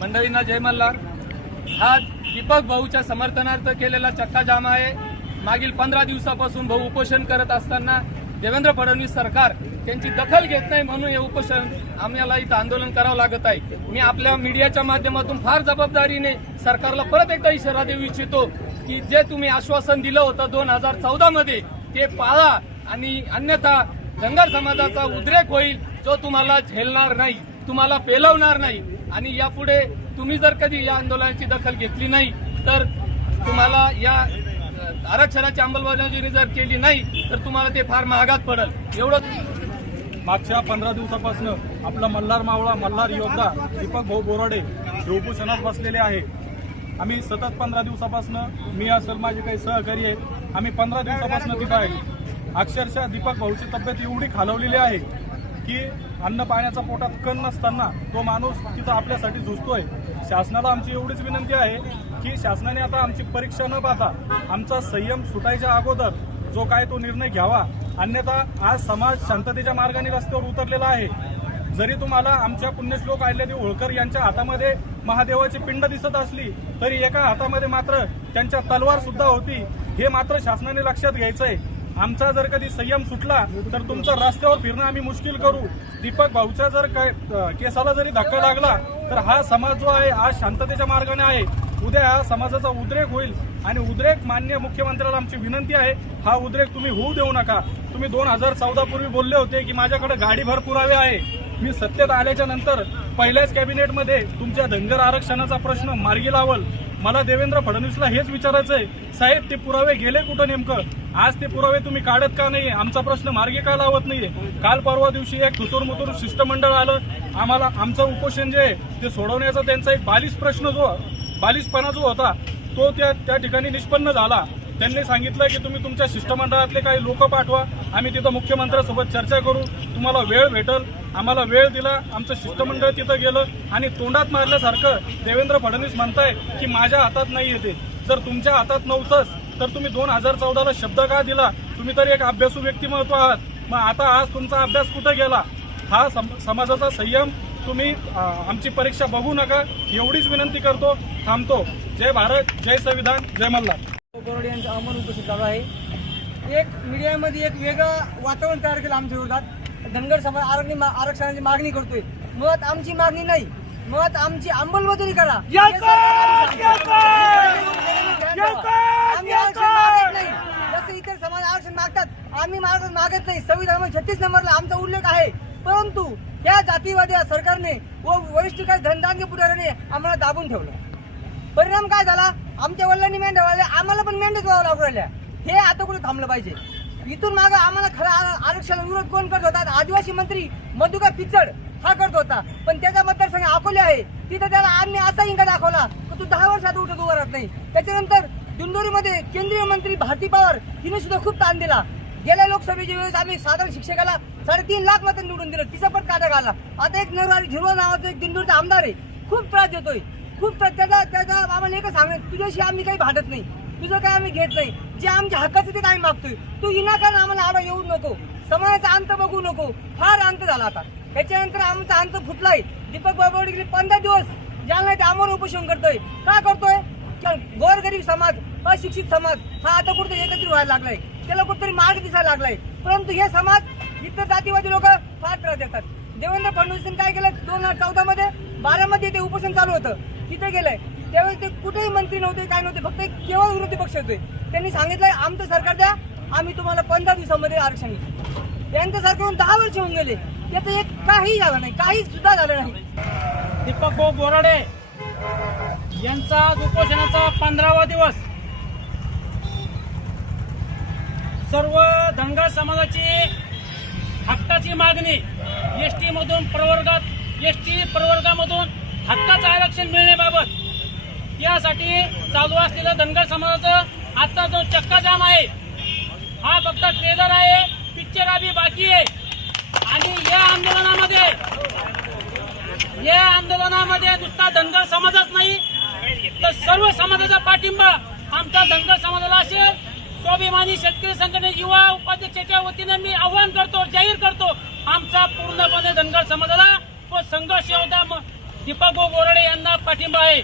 मंडळींना जय मल्हार. हा दीपक भाऊच्या समर्थनार्थ केलेला चक्काजाम आहे. मागील पंधरा दिवसापासून भाऊ उपोषण करत असताना देवेंद्र फडणवीस सरकार त्यांची दखल घेत नाही म्हणून हे उपोषण आम्हाला इथं आंदोलन करावं लागत आहे. मी आपल्या मीडियाच्या माध्यमातून फार जबाबदारीने सरकारला परत एकदा इशारा देऊ इच्छितो की जे तुम्ही आश्वासन दिलं होतं दोन हजार चौदा मध्ये ते पाळा आणि अन्यथा धनगर समाजाचा उद्रेक होईल जो तुम्हाला झेलणार नाही तुम्हाला पेलवणार नाही. आणि यापुढे तुम्ही जर कधी या आंदोलनाची दखल घेतली नाही तर तुम्हाला या आरक्षणाची अंमलबजावणी जर केली नाही तर तुम्हाला ते फार महागात पडेल. एवढं मागच्या पंधरा दिवसापासून आपला मल्हार मावळा मल्हार योद्धा दीपक भाऊ बोराडे हे उपोषणात बसलेले आहे. आम्ही सतत पंधरा दिवसापासून मी असेल माझे काही सहकारी आहे आम्ही पंधरा दिवसापासून तिथं आहे. अक्षरशः दीपक भाऊची तब्येत एवढी खालवलेली आहे. की अन्न पाण्याचा पोटात कण नसताना तो माणूस तिथं आपल्यासाठी झुजतोय. शासनाला आमची एवढीच विनंती आहे की शासनाने आता आमची परीक्षा न पाहता आमचा संयम सुटायच्या अगोदर जो काय तो निर्णय घ्यावा. अन्यथा आज समाज शांततेच्या मार्गाने रस्त्यावर उतरलेला आहे. जरी तुम्हाला आमच्या पुण्यश्लोक अहिल्यादेवी होळकर यांच्या हातामध्ये महादेवाची पिंड दिसत असली तरी एका हातामध्ये मात्र त्यांच्या तलवार सुद्धा होती. हे मात्र शासनाने लक्षात घ्यायचंय. आमचा जर कधी संयम सुटला तर तुमचं रस्त्यावर फिरणं आम्ही मुश्किल करू. दीपक भाऊच्या जर काय केसाला जरी धक्का लागला तर हा समाज जो आहे आज शांततेच्या मार्गाने आहे. उद्या हा समाजाचा उद्रेक होईल आणि उद्रेक मान्य मुख्यमंत्र्याला आमची विनंती आहे हा उद्रेक तुम्ही होऊ देऊ नका. तुम्ही दोन हजार चौदा पूर्वी बोलले होते की माझ्याकडे गाडीभर पुरावे आहे. मी सत्तेत आल्याच्यानंतर पहिल्याच कॅबिनेटमध्ये तुमच्या धनगर आरक्षणाचा प्रश्न मार्गी लावल. मला देवेंद्र फडणवीसला हेच विचारायचं आहे साहेब ते पुरावे गेले कुठं नेमकं? आज ते पुरावे तुम्ही काढत का नाही आमचा प्रश्न मार्गी का लावत नाहीये? काल परवा दिवशी एक थुतूर मुतूर शिष्टमंडळ आलं. आम्हाला आमचं उपोषण जे आहे ते सोडवण्याचा त्यांचा एक बालिश प्रश्न जो बालिशपणा जो होता तो त्या त्या ठिकाणी निष्पन्न झाला. त्यांनी सांगितलं की तुम्ही तुमच्या शिष्टमंडळातले काही लोक पाठवा. आम्ही तिथं मुख्यमंत्र्यांसोबत चर्चा करू. तुम्हाला वेळ भेटल. आम्हाला वेळ दिला आमचं शिष्टमंडळ तिथं गेलं आणि तोंडात मारल्यासारखं देवेंद्र फडणवीस म्हणताय की माझ्या हातात नाही येते. जर तुमच्या हातात नव्हतंच तर तुम्ही दोन हजार चौदाला शब्द का दिला? तुम्ही तर एक अभ्यासू व्यक्तिमत्व आहात. मग आता आज तुमचा अभ्यास कुठं गेला? हा सम- समाजाचा संयम तुम्ही आमची परीक्षा बघू नका. एवढीच विनंती करतो थांबतो. जय भारत जय संविधान जय मल्हार. बोराडे यांचं आव्हान उपस्थित झालं आहे. एक मीडियामध्ये एक वेगळं वातावरण तयार केलं आमच्या विरोधात. धनगर समाज आरक्षण आरक्षणाची मागणी करतोय. मुळात आमची मागणी नाही. मुळात आमची अंमलबजावणी करा. जसं इतर समाज आरक्षण मागतात आम्ही मागत नाही. संविधान छत्तीस नंबरला आमचा उल्लेख आहे. परंतु या जातीवादी सरकारने व वरिष्ठ काही धनदानगे पुढाऱ्याने आम्हाला दाबून ठेवलं परिणाम काय झाला? आमच्या वडिलांनी मेंढ्या आम्हाला पण मेंढ्याच व्हावं लागू राहिल्या. हे आता कुठे थांबलं पाहिजे? इथून मागं आम्हाला खरा आरक्षण आरक्षणाला विरोध कोण करत होता? आदिवासी मंत्री मधुका पिचड हा करत होता. पण त्याचा मतदारसंघ अकोले आहे. तिथे त्याला आम्ही असा इंगा दाखवला की तू दहा वर्षात उठत उभं राहत नाही. त्याच्यानंतर दिंडोरीमध्ये केंद्रीय मंत्री भारती पवार हिने सुद्धा खूप ताण दिला. गेल्या लोकसभेच्या वेळेस आम्ही साधारण शिक्षकाला साडेतीन लाख मतं निवडून दिलं. तिचा पण काटा घाला आता एक नरहरी झिरो नावाचा एक दिंडोरचा आमदार आहे. खूप त्रास देतोय. खूप त्रास त्याचा त्याचा आम्हाला एकच सांग तुझ्याशी आम्ही काही भांडत नाही. तुझं काय आम्ही घेत नाही. जे आमच्या हक्काचं ते काय मागतोय. तू विनाकारण आम्हाला आडा येऊ नको. समाजाचा अंत बघू नको. फार अंत झाला आता. त्याच्यानंतर आमचा अंत फुटलाय. दीपक बाबावडी गेले पंधरा दिवस जालना ते आम्हाला उपोषण करतोय. का करतोय? गोरगरीब समाज अशिक्षित समाज हा आता कुठेतरी एकत्रित व्हायला लागलाय. त्याला कुठेतरी मार्ग दिसायला लागलाय. परंतु हे समाज इतर जातीवादी लोक फार त्रास देतात. देवेंद्र फडणवीस काय केलं? दोन हजार चौदा मध्ये बारामध्ये ते उपोषण चालू होतं. तिथे गेलंय. त्यावेळेस ते कुठेही मंत्री नव्हते काय नव्हते फक्त केवळ विरोधी पक्ष होते. त्यांनी सांगितलंय आमचं सरकार द्या आम्ही तुम्हाला पंधरा दिवसामध्ये आरक्षण देऊ. त्यांचं सरकार येऊन दहा वर्ष होऊन गेले. त्याचं एक काही झालं नाही काही सुद्धा झालं नाही. दीपक भाऊ बोराडे यांचा उपोषणाचा पंधरावा दिवस. सर्व धनगर समाजाची हक्काची मागणी एस टी मधून प्रवर्गात एस टी प्रवर्गामधून हक्काचं आरक्षण मिळण्याबाबत. यासाठी चालू असलेलं धनगर समाजाचं आजचा जो चक्काजाम आहे हा फक्त ट्रेलर आहे पिक्चर आम्ही बाकी आहे. आणि या आंदोलनामध्ये या आंदोलनामध्ये नुसता धनगर समाजच नाही तर सर्व समाजाचा पाठिंबा आमच्या धनगर समाजाला असेल. स्वाभिमानी शेतकरी संघटने युवा उपाध्यक्षाच्या वतीने मी आवाहन करतो जाहीर करतो आमचा पूर्णपणे धनगर समाजाला व संघर्ष योद्धा दीपक भाऊ यांना पाठिंबा आहे.